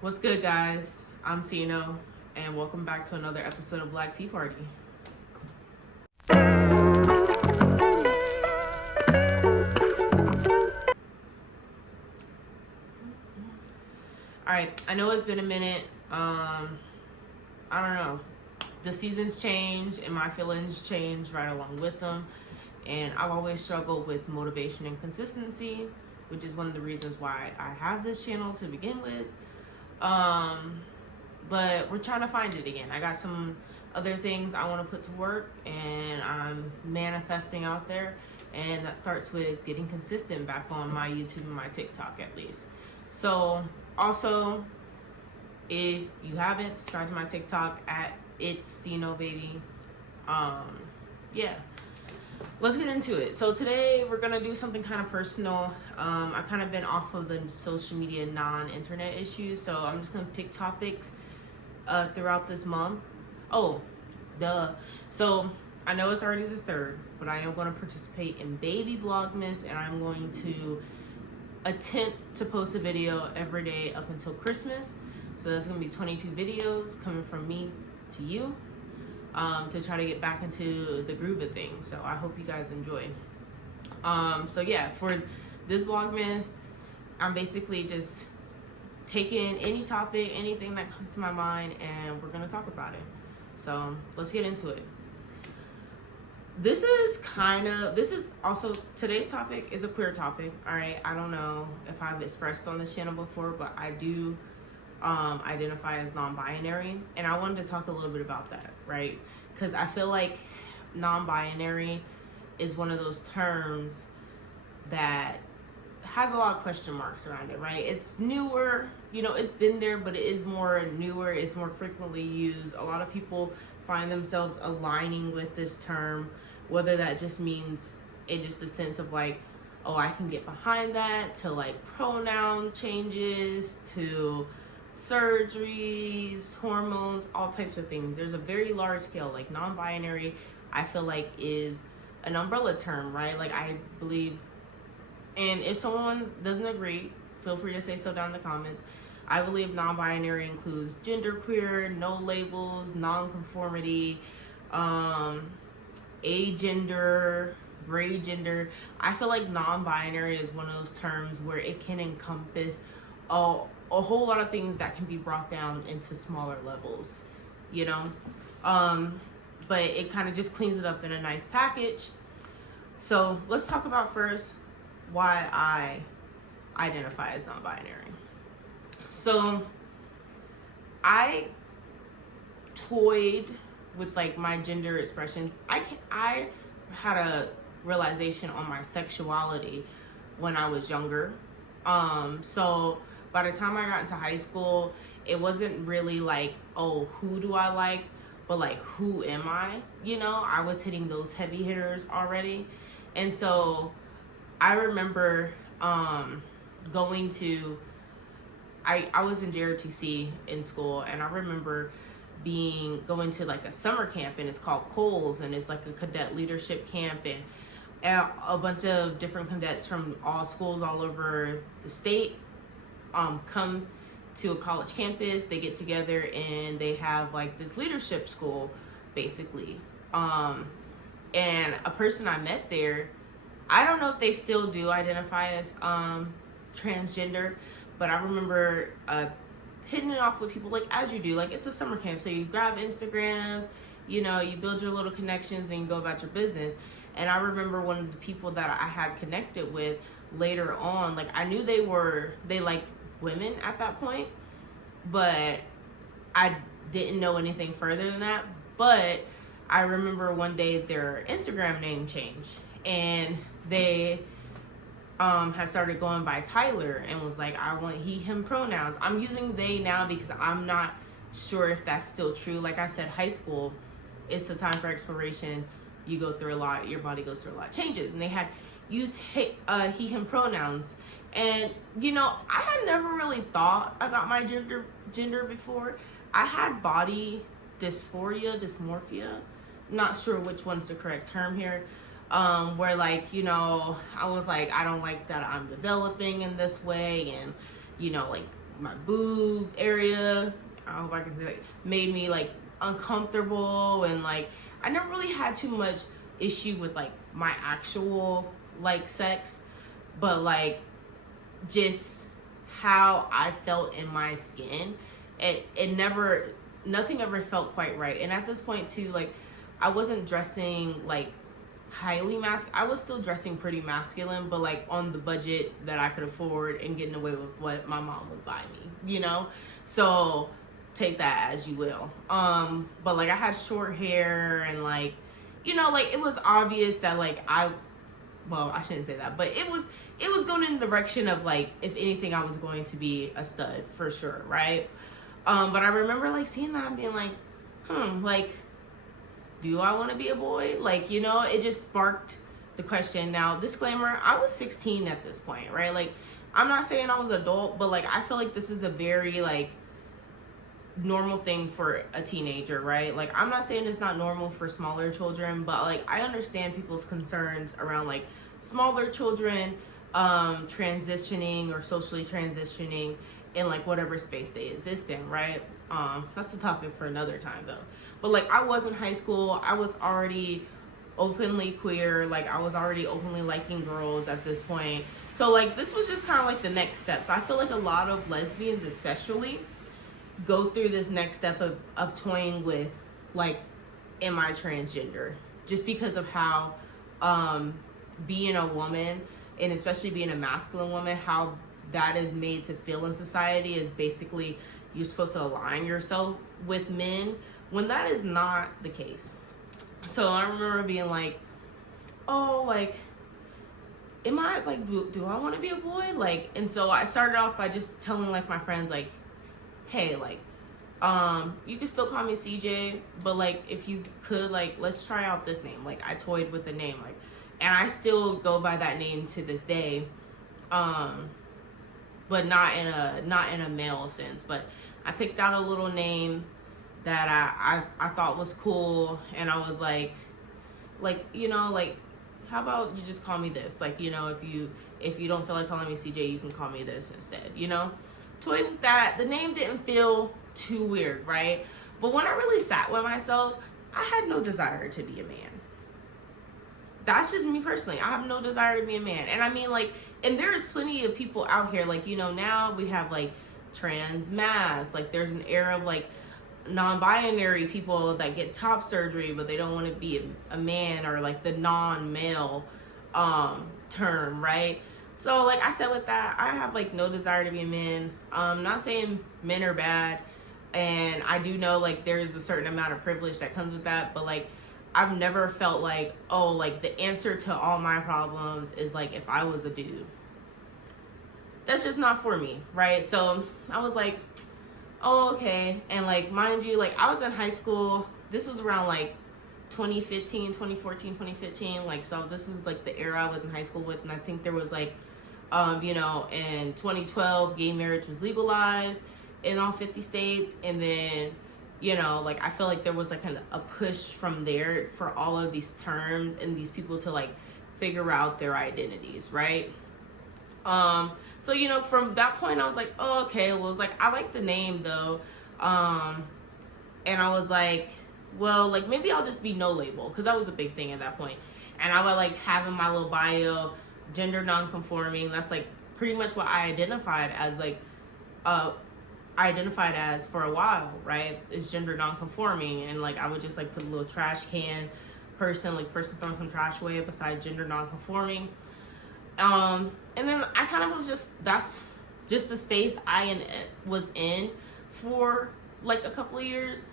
What's good, guys? I'm Sino, and welcome back to another episode of Black Tea Party. All right, I know it's been a minute. I don't know. The seasons change, and my feelings change right along with them. And I've always struggled with motivation and consistency, which is one of the reasons why I have this channel to begin with. But we're trying to find it again. I got some other things I want to put to work, and I'm manifesting out there, and that starts with getting consistent back on my YouTube and my TikTok at least. So also, if you haven't subscribed to my TikTok at It's Sino Baby, yeah, let's get into it. So today we're gonna do something kind of personal. I've kind of been off of the social media non-internet issues, so I'm just gonna pick topics throughout this month. Oh, duh. So I know it's already the 3rd, but I am going to participate in Baby VLOGMAS, and I'm going to attempt to post a video every day up until Christmas. So that's going to be 22 videos coming from me to you, to try to get back into the groove of things. So I hope you guys enjoy. So yeah, for this VLOGMAS, I'm basically just taking any topic, anything that comes to my mind, and we're gonna talk about it. So let's get into it. This is also, today's topic is a queer topic. All right, I don't know if I've expressed on this channel before, but I do identify as non-binary, and I wanted to talk a little bit about that, right? Because I feel like non-binary is one of those terms that has a lot of question marks around it, right? It's newer, it's been there, but it is more newer, it's more frequently used. A lot of people find themselves aligning with this term, whether that just means in just a sense of like, oh, I can get behind that, to like pronoun changes, to surgeries, hormones, all types of things. There's a very large scale. Like non-binary, I feel like is an umbrella term, right? Like I believe, and if someone doesn't agree, feel free to say so down in the comments. I believe non-binary includes genderqueer, no labels, non-conformity, agender, gray gender. I feel like non-binary is one of those terms where it can encompass a whole lot of things that can be brought down into smaller levels, but it kind of just cleans it up in a nice package. So let's talk about first why I identify as non-binary. So I toyed with like my gender expression. I had a realization on my sexuality when I was younger. So by the time I got into high school, it wasn't really like, oh, who do I like, but like, who am I? I was hitting those heavy hitters already. And so I remember going to, I was in JRTC in school, and I remember going to like a summer camp, and it's called Coles, and it's like a cadet leadership camp, and a bunch of different cadets from all schools all over the state come to a college campus. They get together and they have like this leadership school basically, and a person I met there, I don't know if they still do identify as transgender, but I remember hitting it off with people like as you do. Like it's a summer camp, so you grab Instagrams, you build your little connections and you go about your business. And I remember one of the people that I had connected with later on, like I knew they liked women at that point, but I didn't know anything further than that. But I remember one day their Instagram name changed, and they had started going by Tyler, and was like, I want he, him pronouns. I'm using they now because I'm not sure if that's still true. Like I said, high school, it's the time for exploration. You go through a lot, your body goes through a lot of changes. And they had used he, him pronouns. And, I had never really thought about my gender before. I had body dysmorphia. Not sure which one's the correct term here. Where like, I was like, I don't like that I'm developing in this way, and, like my boob area, I hope I can say that, made me like uncomfortable, and like I never really had too much issue with like my actual like sex, but like just how I felt in my skin, it never, nothing ever felt quite right. And at this point too, like I wasn't dressing like highly I was still dressing pretty masculine, but like on the budget that I could afford and getting away with what my mom would buy me, you know? So take that as you will. But like I had short hair, and like, you know, like it was obvious that like well, I shouldn't say that, but it was going in the direction of like, if anything, I was going to be a stud for sure, right? But I remember like seeing that and being like, like, do I want to be a boy? Like, you know, it just sparked the question. Now, disclaimer, I was 16 at this point, right? Like, I'm not saying I was adult, but like, I feel like this is a very like normal thing for a teenager, right? Like, I'm not saying it's not normal for smaller children, but like, I understand people's concerns around like smaller children transitioning or socially transitioning in like whatever space they exist in, right? That's a topic for another time though. But like, I was in high school, I was already openly queer, like I was already openly liking girls at this point. So like, this was just kind of like the next steps. I feel like a lot of lesbians especially go through this next step of toying with like, am I transgender? Just because of how being a woman, and especially being a masculine woman, how that is made to feel in society is basically you're supposed to align yourself with men, when that is not the case. So I remember being like, oh, like, am I like, do I want to be a boy? Like, and so I started off by just telling like my friends like, hey, like, you can still call me CJ, but like, if you could, like, let's try out this name. Like, I toyed with the name, like, and I still go by that name to this day, but not in a male sense. But I picked out a little name that I thought was cool, and I was like, you know, like, how about you just call me this? Like, you know, if you don't feel like calling me CJ, you can call me this instead, you know? Toy with that. The name didn't feel too weird, right? But when I really sat with myself, I had no desire to be a man. That's just me personally. I have no desire to be a man. And I mean, like, and there's plenty of people out here, like, you know, now we have like trans mass, like there's an era of like non-binary people that get top surgery, but they don't want to be a man, or like the non-male term, right? So like I said with that, I have like no desire to be a man. Not saying men are bad, and I do know like there's a certain amount of privilege that comes with that, but like I've never felt like, oh, like the answer to all my problems is like if I was a dude. That's just not for me, right? So I was like, oh, okay. And like, mind you, like I was in high school. This was around like 2014, 2015. Like, so this was like the era I was in high school with. And I think there was like, you know, in 2012, gay marriage was legalized in all 50 states. And then, you know, like I feel like there was like a push from there for all of these terms and these people to like figure out their identities, right? So, you know, from that point I was like, oh, okay. Well, it was like, I like the name though. And I was like, well, like maybe I'll just be no label, because that was a big thing at that point. And I would like have in my little bio, gender non-conforming. That's like pretty much what I identified as, like, for a while, right? Is gender non-conforming. And like I would just like put a little trash can person throwing some trash away besides gender non-conforming. And then I kind of was just, that's just the space I was in for like a couple of years.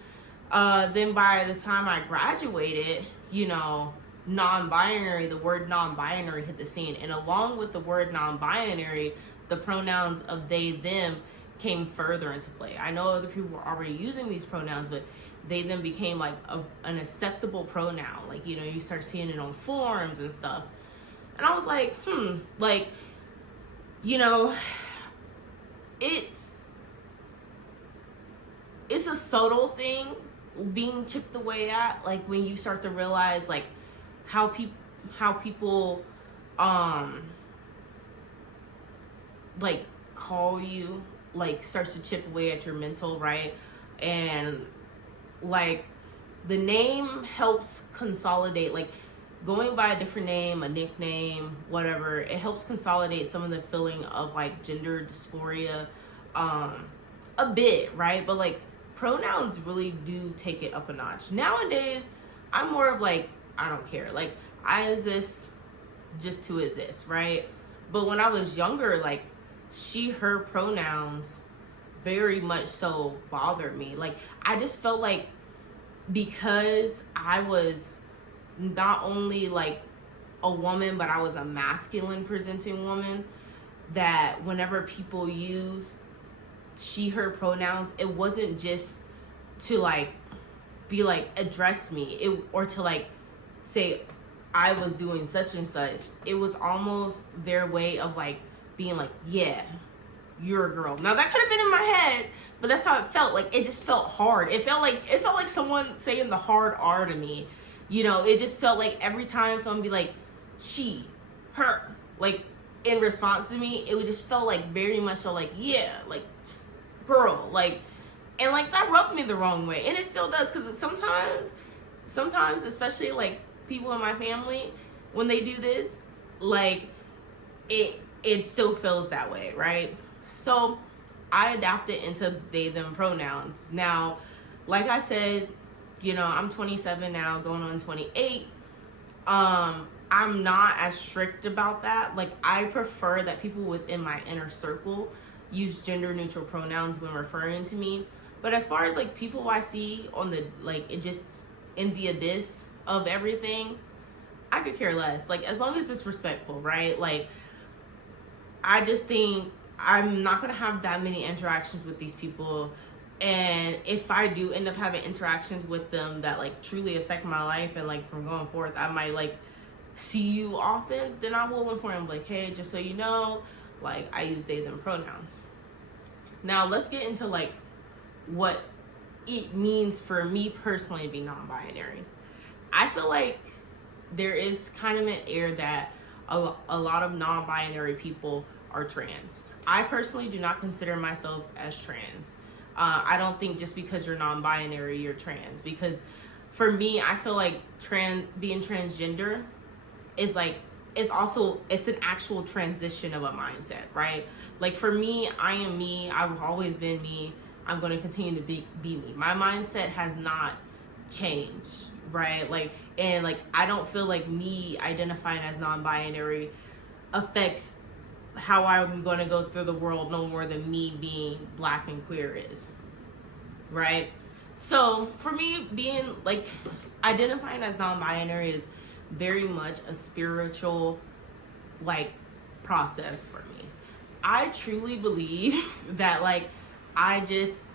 Then by the time I graduated, you know, non-binary, the word non-binary hit the scene. And along with the word non-binary, the pronouns of they, them came further into play. I know other people were already using these pronouns, but they then became like an acceptable pronoun. Like, you know, you start seeing it on forums and stuff. And I was like, like, you know, it's a subtle thing being chipped away at, like when you start to realize like how people like call you like starts to chip away at your mental, right? And like the name helps consolidate, like going by a different name, a nickname, whatever, it helps consolidate some of the feeling of like gender dysphoria a bit, right? But like pronouns really do take it up a notch. Nowadays, I'm more of like, I don't care. Like I exist just to exist, right? But when I was younger, like she, her pronouns very much so bothered me. Like I just felt like because I was not only like a woman, but I was a masculine presenting woman, that whenever people use she, her pronouns, it wasn't just to like be like address me, or to like say I was doing such and such. It was almost their way of like being like, yeah, you're a girl. Now that could have been in my head, but that's how it felt. Like it just felt hard. It felt like someone saying the hard R to me. You know, it just felt like every time someone be like, she, her, like in response to me, it would just felt like very much so like, yeah, like girl, like, and like that rubbed me the wrong way. And it still does, because sometimes, especially like people in my family, when they do this, like it still feels that way, right? So I adapted into they, them pronouns. Now, like I said, you know, I'm 27 now, going on 28. I'm not as strict about that. Like I prefer that people within my inner circle use gender neutral pronouns when referring to me. But as far as like people I see on the, like, it just in the abyss of everything, I could care less. Like as long as it's respectful, right? Like I just think I'm not gonna have that many interactions with these people, and if I do end up having interactions with them that like truly affect my life, and like from going forth I might like see you often, then I will inform them like, hey, just so you know, like I use they, them pronouns. Now let's get into like what it means for me personally to be non-binary. I feel like there is kind of an air that a lot of non-binary people are trans. I personally do not consider myself as trans. I don't think just because you're non-binary, you're trans. Because for me, I feel like being transgender is like, it's an actual transition of a mindset, right? Like for me, I am me. I've always been me. I'm going to continue to be me. My mindset has not changed, right? Like, and like, I don't feel like me identifying as non-binary affects how I'm going to go through the world no more than me being black and queer is, right? So for me, being like identifying as non-binary is very much a spiritual like process for me. I truly believe that like I just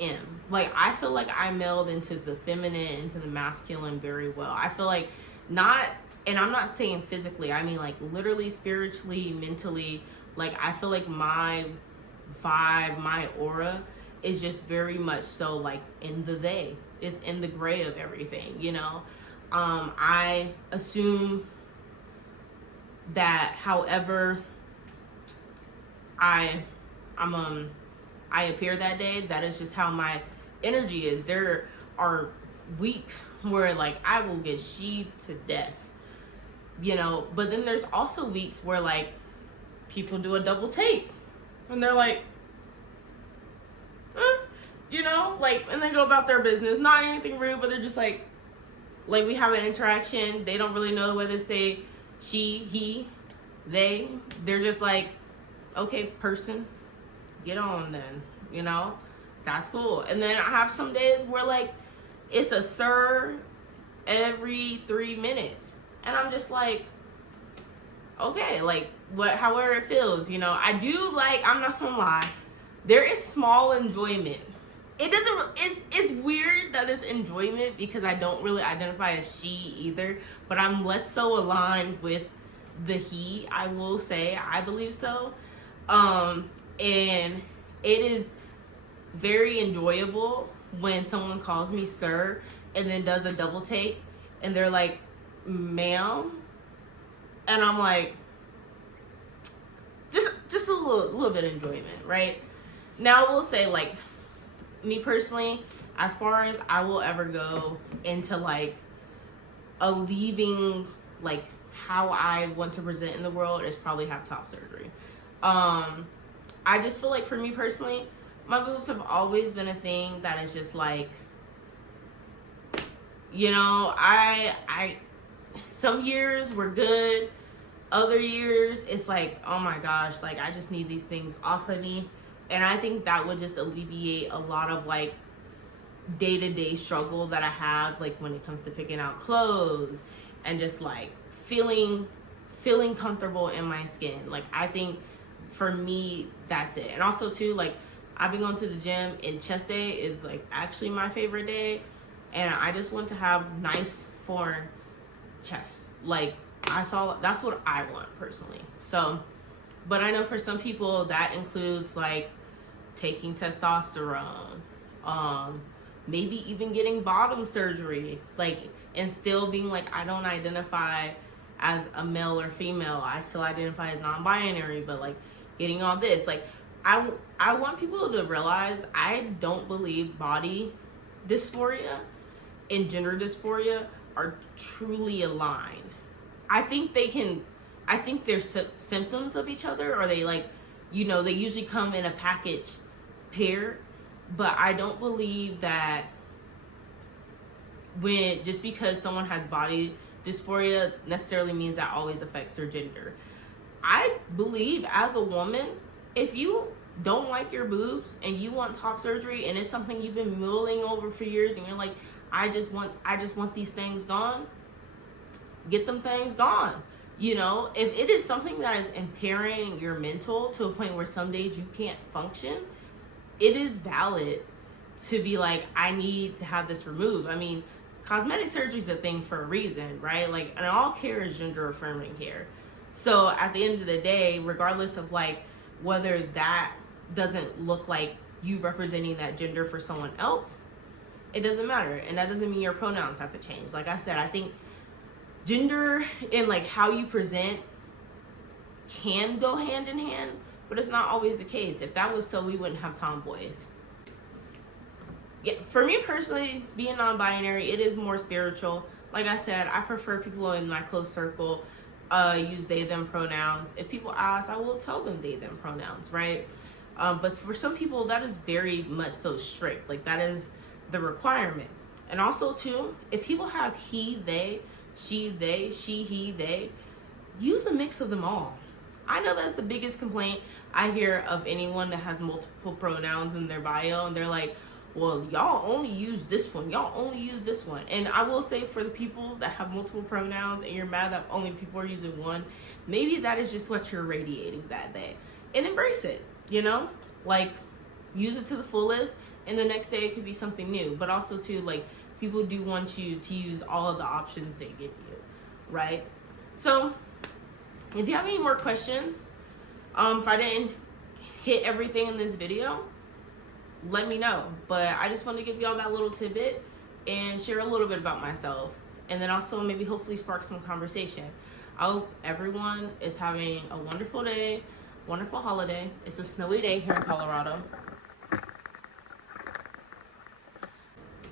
am, like I feel like I meld into the feminine, into the masculine very well. I feel like not, and I'm not saying physically, I mean like literally, spiritually, mentally, like I feel like my vibe, my aura is just very much so like in the they, is in the gray of everything, you know? I assume that however I appear that day, that is just how my energy is. There are weeks where like I will get sheathed to death, you know, but then there's also weeks where like people do a double take and they're like, you know, like, and they go about their business, not anything rude, but they're just like we have an interaction, they don't really know whether to say she, he, they, they're just like, okay, person, get on then, you know, that's cool. And then I have some days where like it's a sir every 3 minutes, and I'm just like, okay, like however it feels, you know. I do like, I'm not gonna lie, there is small enjoyment. It doesn't, it's weird that it's enjoyment because I don't really identify as she either, but I'm less so aligned with the he, I will say, I believe so. And it is very enjoyable when someone calls me sir and then does a double take and they're like, ma'am, and I'm like, just a little bit of enjoyment, right? Now I will say, like, me personally, as far as I will ever go into like leaving like how I want to present in the world is probably have top surgery. I just feel like for me personally, my boobs have always been a thing that is just like, you know, I some years were good, other years it's like, oh my gosh, like I just need these things off of me. And I think that would just alleviate a lot of like day-to-day struggle that I have, like when it comes to picking out clothes and just like feeling comfortable in my skin. Like I think for me that's it. And also too, like I've been going to the gym, and chest day is like actually my favorite day, and I just want to have nice foreign chest. Like that's what I want personally. So, but I know for some people that includes like taking testosterone, maybe even getting bottom surgery, like, and still being like, I don't identify as a male or female, I still identify as non-binary, but like getting all this, like I want people to realize I don't believe body dysphoria and gender dysphoria are truly aligned. I think they're symptoms of each other, or they like, you know, they usually come in a package pair, but I don't believe that when just because someone has body dysphoria necessarily means that always affects their gender. I believe as a woman, if you don't like your boobs and you want top surgery and it's something you've been mulling over for years and you're like, I just want these things gone, get them things gone. You know, if it is something that is impairing your mental to a point where some days you can't function, it is valid to be like, I need to have this removed. I mean, cosmetic surgery is a thing for a reason, right? Like, and all care is gender affirming care. So at the end of the day, regardless of like whether that doesn't look like you representing that gender for someone else, it doesn't matter. And that doesn't mean your pronouns have to change. Like I said, I think gender and like how you present can go hand in hand, but it's not always the case. If that was so, we wouldn't have tomboys. Yeah, for me personally, being non-binary, it is more spiritual. Like I said, I prefer people in my close circle use they them pronouns. If people ask, I will tell them they them pronouns, right? But for some people, that is very much so strict. Like that is the requirement. And also too, if people have he, they, she, they, she, he, they, use a mix of them all. I know that's the biggest complaint I hear of anyone that has multiple pronouns in their bio, and they're like, well, y'all only use this one, y'all only use this one. And I will say, for the people that have multiple pronouns and you're mad that only people are using one, maybe that is just what you're radiating that day. And embrace it, you know? Like, use it to the fullest, and the next day it could be something new. But also too, like, people do want you to use all of the options they give you, right? So if you have any more questions, if I didn't hit everything in this video, let me know. But I just want to give y'all that little tidbit and share a little bit about myself, and then also maybe hopefully spark some conversation. I hope everyone is having a wonderful day, wonderful holiday. It's a snowy day here in Colorado.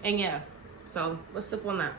And yeah, so let's sip on that.